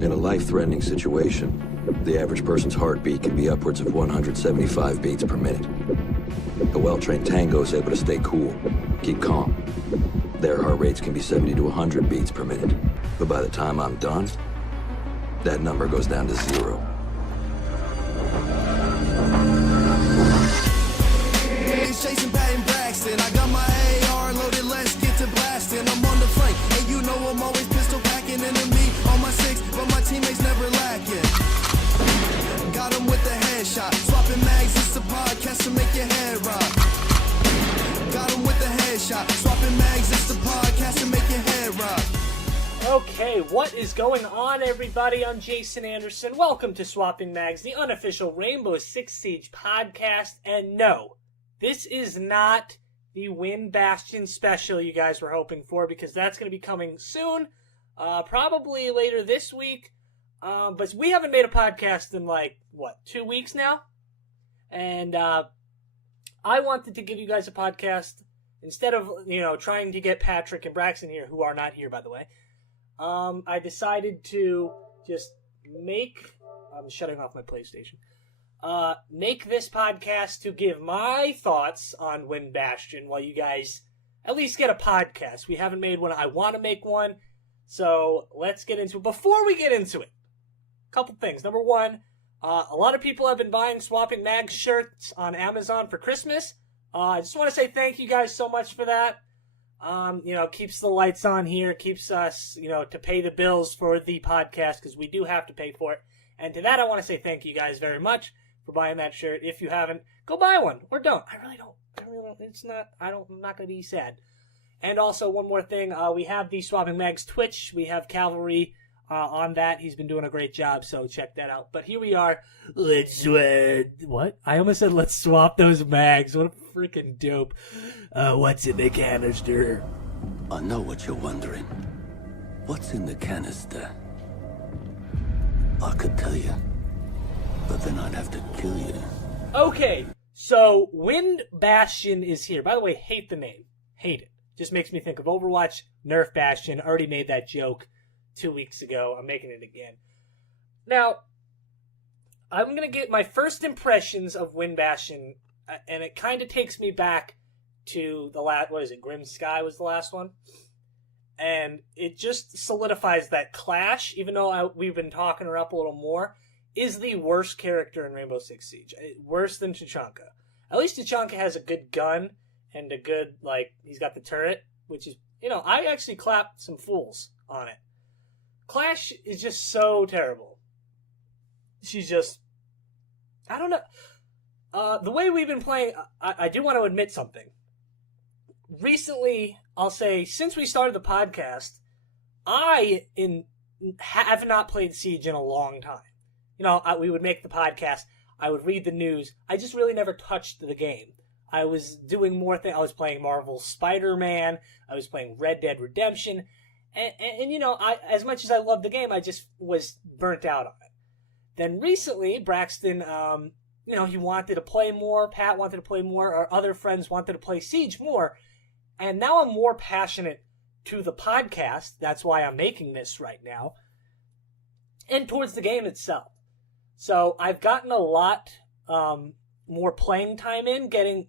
In a life-threatening situation, the average person's heartbeat can be upwards of 175 beats per minute. A well-trained tango is able to stay cool, keep calm. Their heart rates can be 70 to 100 beats per minute. But by the time I'm done, that number goes down to 0. It's Jason Patton Braxton. I got my AR loaded, let's get to blasting. I'm on the flank, and you know I'm always pistol packing. Enemy on my 6, but my teammates never lacking. Got him with the headshot. Swapping mags, it's a podcast to make your head rock. Got him with the headshot. Swapping mags, it's the podcast to make your head rock. Okay, what is going on, everybody? I'm Jason Anderson. Welcome to Swapping Mags, the unofficial Rainbow Six Siege podcast. And no, this is not the Win Bastion special you guys were hoping for, because that's going to be coming soon, probably later this week. But we haven't made a podcast in 2 weeks now? And I wanted to give you guys a podcast instead of, trying to get Patrick and Braxton here, who are not here, by the way. I decided to just I'm shutting off my PlayStation. Make this podcast to give my thoughts on Win Bastion while you guys at least get a podcast. We haven't made one. I want to make one. So let's get into it. Before we get into it, a couple things. Number one, a lot of people have been buying Swapping Mags shirts on Amazon for Christmas. I just want to say thank you guys so much for that. Keeps the lights on here, keeps us, to pay the bills for the podcast, because we do have to pay for it. And to that, I want to say thank you guys very much for buying that shirt. If you haven't, go buy one, or don't. I really don't. I'm not going to be sad. And also, one more thing, we have the Swapping Mags Twitch. We have Cavalry on that. He's been doing a great job, so check that out. But here we are. What? I almost said let's swap those mags. What a freaking dope. What's in the canister? I know what you're wondering. What's in the canister? I could tell you, but then I'd have to kill you. Okay, so Win Bastion is here. By the way, hate the name. Hate it. Just makes me think of Overwatch, Nerf Bastion. Already made that joke 2 weeks ago. I'm making it again. Now, I'm going to get my first impressions of Win Bastion, and it kind of takes me back to the last, Grim Sky was the last one? And it just solidifies that Clash, even though we've been talking her up a little more, is the worst character in Rainbow Six Siege. Worse than Tachanka. At least Tachanka has a good gun and a good, he's got the turret, which is, I actually clapped some fools on it. Clash is just so terrible. She's just, I don't know. The way we've been playing, I do want to admit something. Recently, I'll say, since we started the podcast, I have not played Siege in a long time. We would make the podcast, I would read the news, I just really never touched the game. I was doing more things. I was playing Marvel's Spider-Man, I was playing Red Dead Redemption, and as much as I loved the game, I just was burnt out on it. Then recently, Braxton, he wanted to play more, Pat wanted to play more, our other friends wanted to play Siege more, and now I'm more passionate to the podcast, that's why I'm making this right now, and towards the game itself. So I've gotten a lot more playing time in, getting,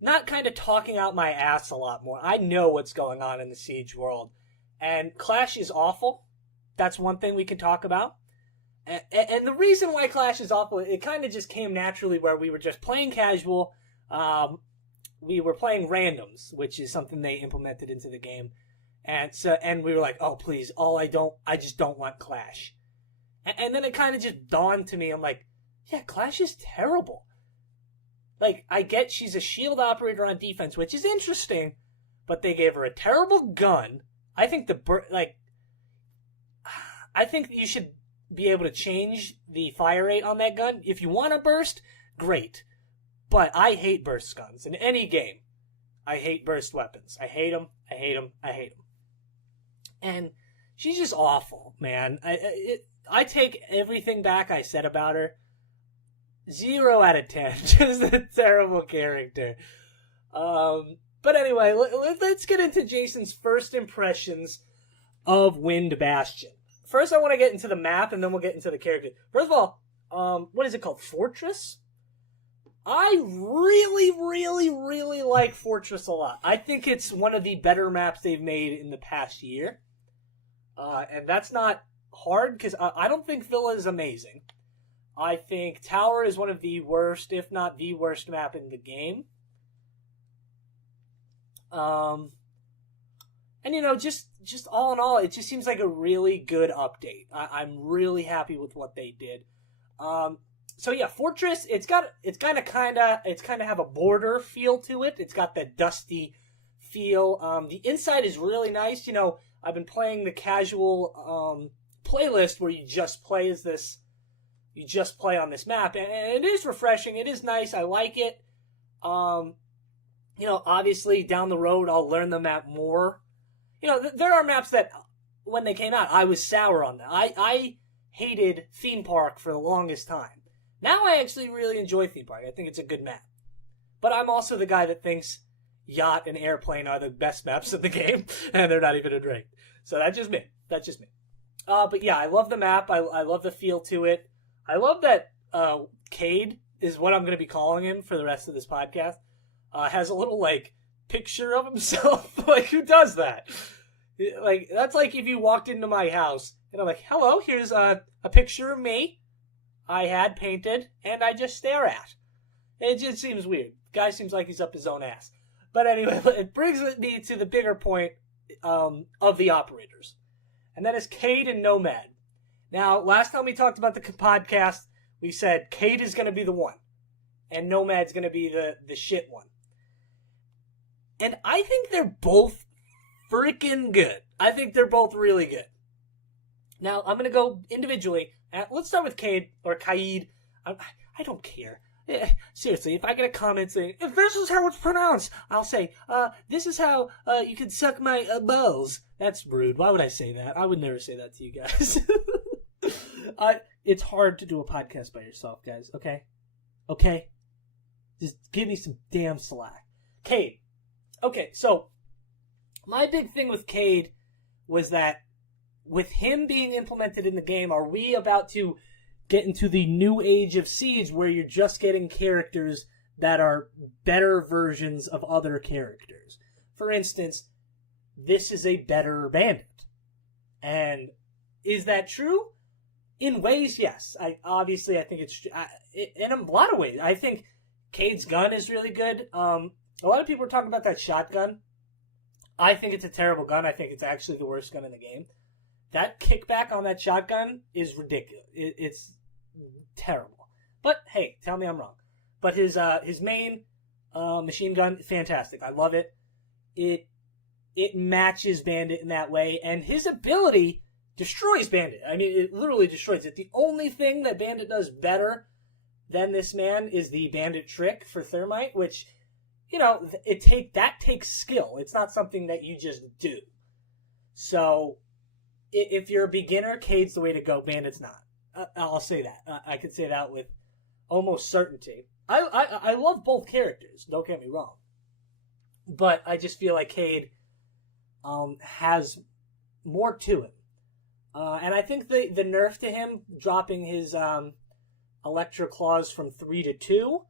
not kind of talking out my ass a lot more. I know what's going on in the Siege world. And Clash is awful. That's one thing we can talk about. And the reason why Clash is awful, it kind of just came naturally where we were just playing casual. We were playing randoms, which is something they implemented into the game. And we were like, oh, please, I just don't want Clash. And then it kind of just dawned to me, I'm like, yeah, Clash is terrible. I get she's a shield operator on defense, which is interesting, but they gave her a terrible gun. I think I think you should be able to change the fire rate on that gun. If you want to burst, great. But I hate burst guns in any game. I hate burst weapons. I hate them. I hate them. I hate them. And she's just awful, man. I take everything back I said about her. 0 out of 10. Just a terrible character. But anyway, let's get into Jason's first impressions of Win Bastion. first I want to get into the map, and then we'll get into the character. First of all, what is it called? Fortress? I really, really, really like Fortress a lot. I think it's one of the better maps they've made in the past year. And that's not hard, because I don't think Villa is amazing. I think Tower is one of the worst, if not the worst map in the game. And, you know, just all in all, it just seems like a really good update. I'm really happy with what they did. So yeah, Fortress, it's kind of have a border feel to it. It's got that dusty feel. The inside is really nice. You know, I've been playing the casual playlist where you just play on this map, and it is refreshing. It is nice. I like it. You know, obviously down the road I'll learn the map more. You know, there are maps that when they came out I was sour on them. I hated Theme Park for the longest time. Now I actually really enjoy Theme Park. I think it's a good map. But I'm also the guy that thinks Yacht and Airplane are the best maps of the game, and they're not even ranked. So that's just me. But yeah, I love the map. I love the feel to it. I love that Cade is what I'm going to be calling him for the rest of this podcast. Has a little, like, picture of himself. Like, who does that? Like, that's like if you walked into my house, and I'm like, hello, here's a picture of me I had painted, and I just stare at. It just seems weird. Guy seems like he's up his own ass. But anyway, it brings me to the bigger point of the operators. And that is Cade and Nomad. Now, last time we talked about the podcast, we said Cade is going to be the one. And Nomad's going to be the shit one. And I think they're both freaking good. I think they're both really good. Now, I'm going to go individually. Let's start with Cade, or Kaid. I don't care. Seriously, if I get a comment saying, if this is how it's pronounced, I'll say, this is how you can suck my balls. That's rude. Why would I say that? I would never say that to you guys. It's hard to do a podcast by yourself, guys, okay? Okay? Just give me some damn slack. Cade. Okay, so my big thing with Cade was that with him being implemented in the game, are we about to get into the new age of Siege where you're just getting characters that are better versions of other characters? For instance, this is a better bandit. And is that true? In ways, yes. I think it's in a lot of ways. I think Cade's gun is really good. A lot of people are talking about that shotgun. I think it's a terrible gun. I think it's actually the worst gun in the game. That kickback on that shotgun is ridiculous. It's terrible. But hey, tell me I'm wrong. But his main machine gun, fantastic. I love it. It matches Bandit in that way, and his ability destroys Bandit. I mean, it literally destroys it. The only thing that Bandit does better than this man is the Bandit trick for Thermite, which, you know, that takes skill. It's not something that you just do. So if you're a beginner, Cade's the way to go. Bandit's not. I'll say that. I could say that with almost certainty. I love both characters. Don't get me wrong. But I just feel like Cade has more to him. And I think the nerf to him, dropping his Electro Claws from 3 to 2,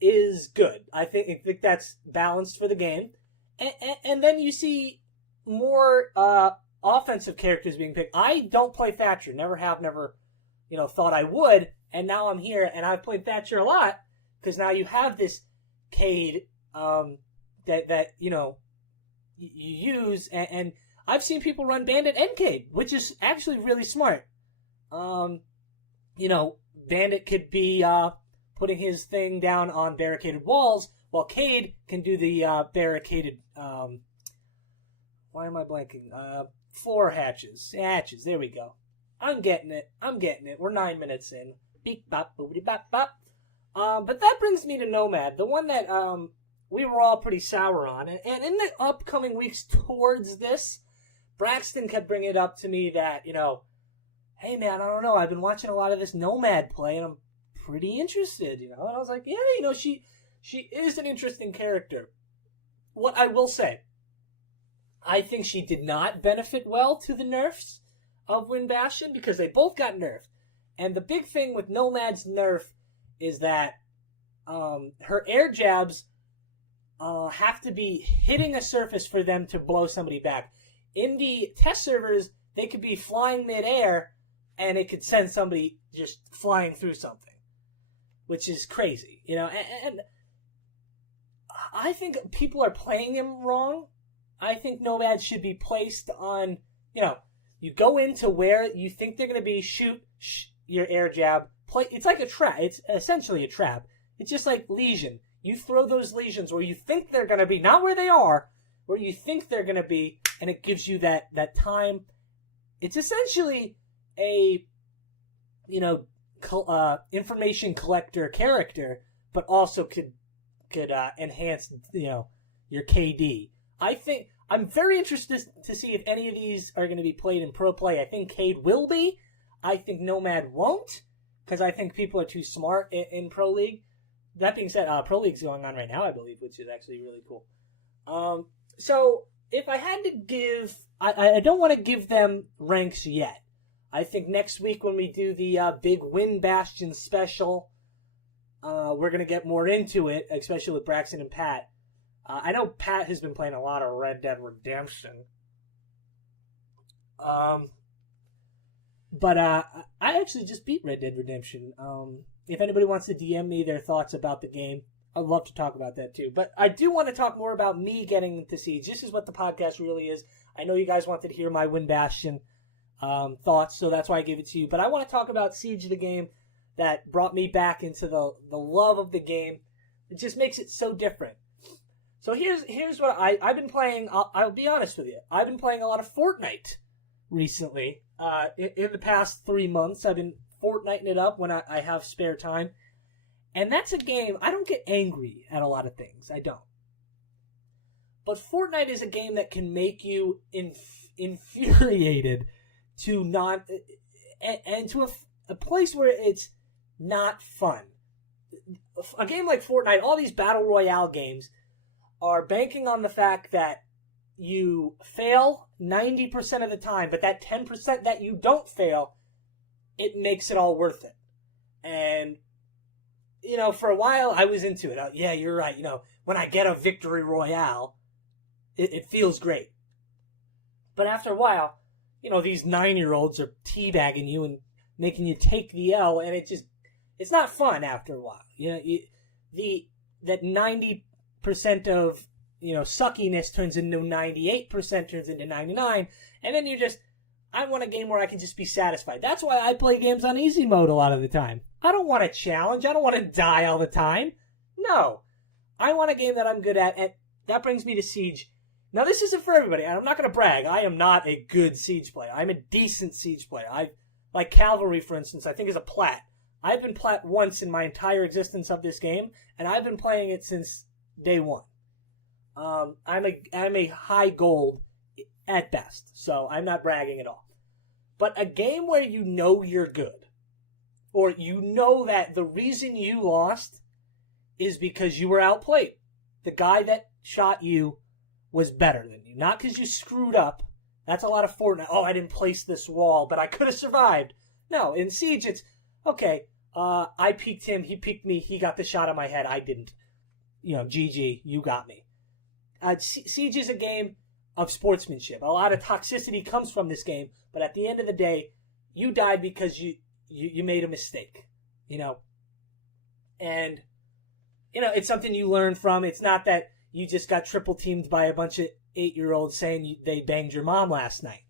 is good. I think that's balanced for the game. And then you see more offensive characters being picked. I don't play Thatcher. Never have, never, thought I would. And now I'm here, and I've played Thatcher a lot, because now you have this Cade that you use, and I've seen people run Bandit and Cade, which is actually really smart. Bandit could be putting his thing down on barricaded walls, while Cade can do the barricaded, why am I blanking? Floor hatches. Hatches, there we go. I'm getting it. We're 9 minutes in. Beep, bop, boopity, bop, bop. But that brings me to Nomad, the one that we were all pretty sour on. And in the upcoming weeks towards this, Braxton kept bringing it up to me that, hey man, I don't know, I've been watching a lot of this Nomad play, and I'm pretty interested, And I was like, yeah, she is an interesting character. What I will say, I think she did not benefit well to the nerfs. of Wind Bastion because they both got nerfed. And the big thing with Nomad's nerf is that her air jabs have to be hitting a surface for them to blow somebody back. In the test servers, they could be flying midair, and it could send somebody just flying through something, which is crazy, you know. And I think people are playing him wrong. I think Nomad should be placed on, you know, you go into where you think they're going to be, shoot your air jab. It's like a trap. It's essentially a trap. It's just like Legion. You throw those lesions where you think they're going to be, not where they are, where you think they're going to be, and it gives you that time. It's essentially a, you know, information collector character, but also could enhance, you know, your KD. I think I'm very interested to see if any of these are going to be played in pro play. I think Cade will be. I think Nomad won't, because I think people are too smart in Pro League. That being said, Pro League's going on right now, I believe, which is actually really cool. So if I had to give, I don't want to give them ranks yet. I think next week when we do the big Wind Bastion special, we're going to get more into it, especially with Braxton and Pat. I know Pat has been playing a lot of Red Dead Redemption. But I actually just beat Red Dead Redemption. If anybody wants to DM me their thoughts about the game, I'd love to talk about that too. But I do want to talk more about me getting into Siege. This is what the podcast really is. I know you guys wanted to hear my Wind Bastion thoughts, so that's why I gave it to you. But I want to talk about Siege, the game that brought me back into the love of the game. It just makes it so different. So here's what I've been playing. I'll be honest with you. I've been playing a lot of Fortnite recently. In the past 3 months, I've been Fortniting it up when I have spare time. And that's a game, I don't get angry at a lot of things. I don't. But Fortnite is a game that can make you infuriated to and to a place where it's not fun. A game like Fortnite, all these Battle Royale games are banking on the fact that you fail 90% of the time, but that 10% that you don't fail, it makes it all worth it. And, you know, for a while I was into it. Yeah, you're right. You know, when I get a victory royale, it feels great. But after a while, you know, these 9-year-olds are teabagging you and making you take the L, and it's not fun after a while. You know, that 90% of, you know, suckiness turns into 98%, turns into 99, and then I want a game where I can just be satisfied. That's why I play games on easy mode a lot of the time. I don't want a challenge. I don't want to die all the time. No. I want a game that I'm good at, and that brings me to Siege. Now, this isn't for everybody, and I'm not going to brag. I am not a good Siege player. I'm a decent Siege player. Like Cavalry, for instance, I think is a plat. I've been plat once in my entire existence of this game, and I've been playing it since day one. I'm a high gold at best, so I'm not bragging at all. But a game where you know you're good, or you know that the reason you lost is because you were outplayed. The guy that shot you was better than you, not because you screwed up. That's a lot of Fortnite. Oh, I didn't place this wall, but I could have survived. No, in Siege, it's, okay, I peeked him, he peeked me, he got the shot on my head, I didn't. You know, GG, you got me. Siege is a game of sportsmanship. A lot of toxicity comes from this game, but at the end of the day, you died because you made a mistake, you know. And, you know, it's something you learn from. It's not that you just got triple teamed by a bunch of 8-year-olds saying they banged your mom last night.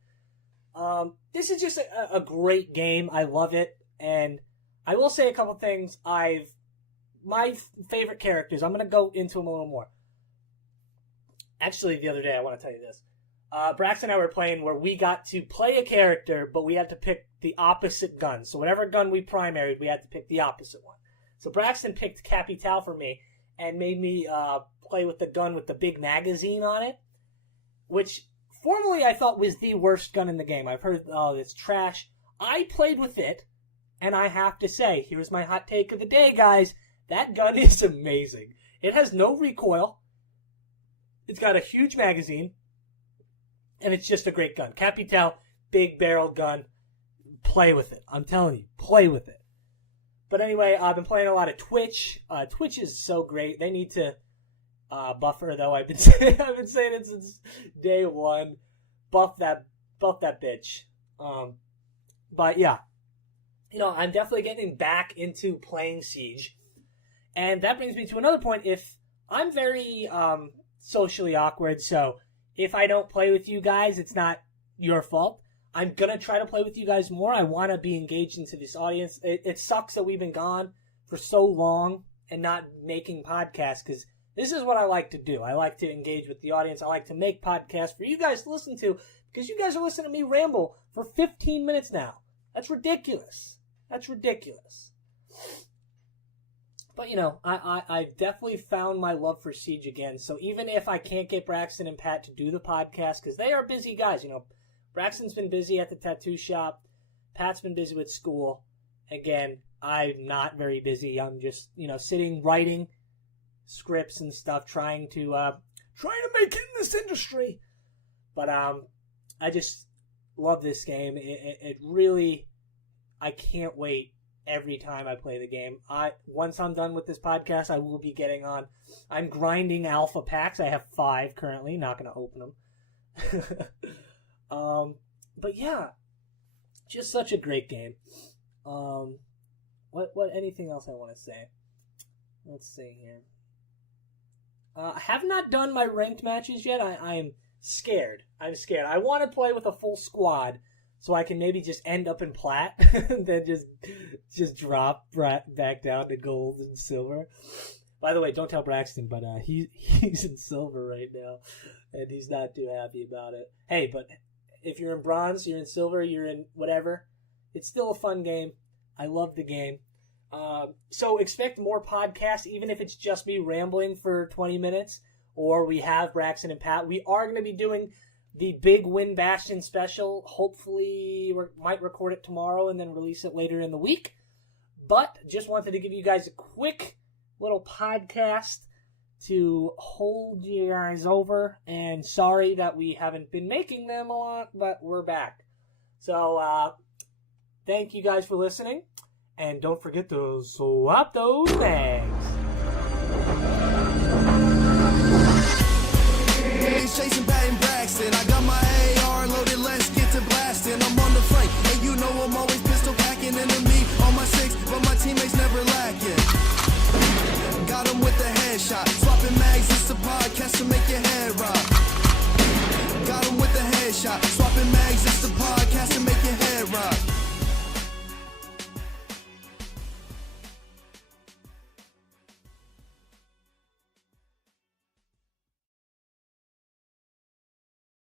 This is just a great game. I love it. And I will say a couple things. My favorite characters, I'm going to go into them a little more. Actually, the other day, I want to tell you this. Braxton and I were playing where we got to play a character, but we had to pick the opposite gun. So whatever gun we primaried, we had to pick the opposite one. So Braxton picked Capital for me and made me play with the gun with the big magazine on it, which formerly I thought was the worst gun in the game. I've heard, oh, it's trash. I played with it, and I have to say, here's my hot take of the day, guys. That gun is amazing. It has no recoil. It's got a huge magazine, and it's just a great gun. Capital, big barrel gun. Play with it. I'm telling you, play with it. But anyway, I've been playing a lot of Twitch. Twitch is so great. They need to buffer, though. I've been saying it since day one. Buff that bitch. But yeah, I'm definitely getting back into playing Siege, and that brings me to another point. If I'm very socially awkward, so if I don't play with you guys, it's not your fault. I'm going to try to play with you guys more. I want to be engaged into this audience. It sucks that we've been gone for so long and not making podcasts, because this is what I like to do. I like to engage with the audience. I like to make podcasts for you guys to listen to, because you guys are listening to me ramble for 15 minutes now. That's ridiculous. That's ridiculous. But, I've definitely found my love for Siege again. So even if I can't get Braxton and Pat to do the podcast, because they are busy guys, Braxton's been busy at the tattoo shop. Pat's been busy with school. Again, I'm not very busy. I'm just, sitting, writing scripts and stuff, trying to make it in this industry. But I just love this game. It really, I can't wait every time I play the game. Once I'm done with this podcast, I will be getting on. I'm grinding alpha packs. I have 5 currently. Not going to open them. But yeah, just such a great game. What anything else I want to say? Let's see here. I have not done my ranked matches yet. I'm scared. I want to play with a full squad, so I can maybe just end up in plat, and then just drop back down to gold and silver. By the way, don't tell Braxton, but he's in silver right now, and he's not too happy about it. Hey, but if you're in bronze, you're in silver, you're in whatever, it's still a fun game. I love the game. So expect more podcasts, even if it's just me rambling for 20 minutes, or we have Braxton and Pat. We are going to be doing the Big Win Bastion special. Hopefully, we might record it tomorrow and then release it later in the week. But just wanted to give you guys a quick little podcast to hold you guys over. And sorry that we haven't been making them a lot, but we're back. So, thank you guys for listening. And don't forget to swap those mags. It's chasing Patton Braxton. I got my AR loaded, let's get to blasting. I'm on the flank, and I'm always pistol packing. Enemy on my 6, but my teammates never lacking. Got him with the headshot. Swapping mags, it's a podcast to make your head rock. Got him with the headshot. Swapping mags, it's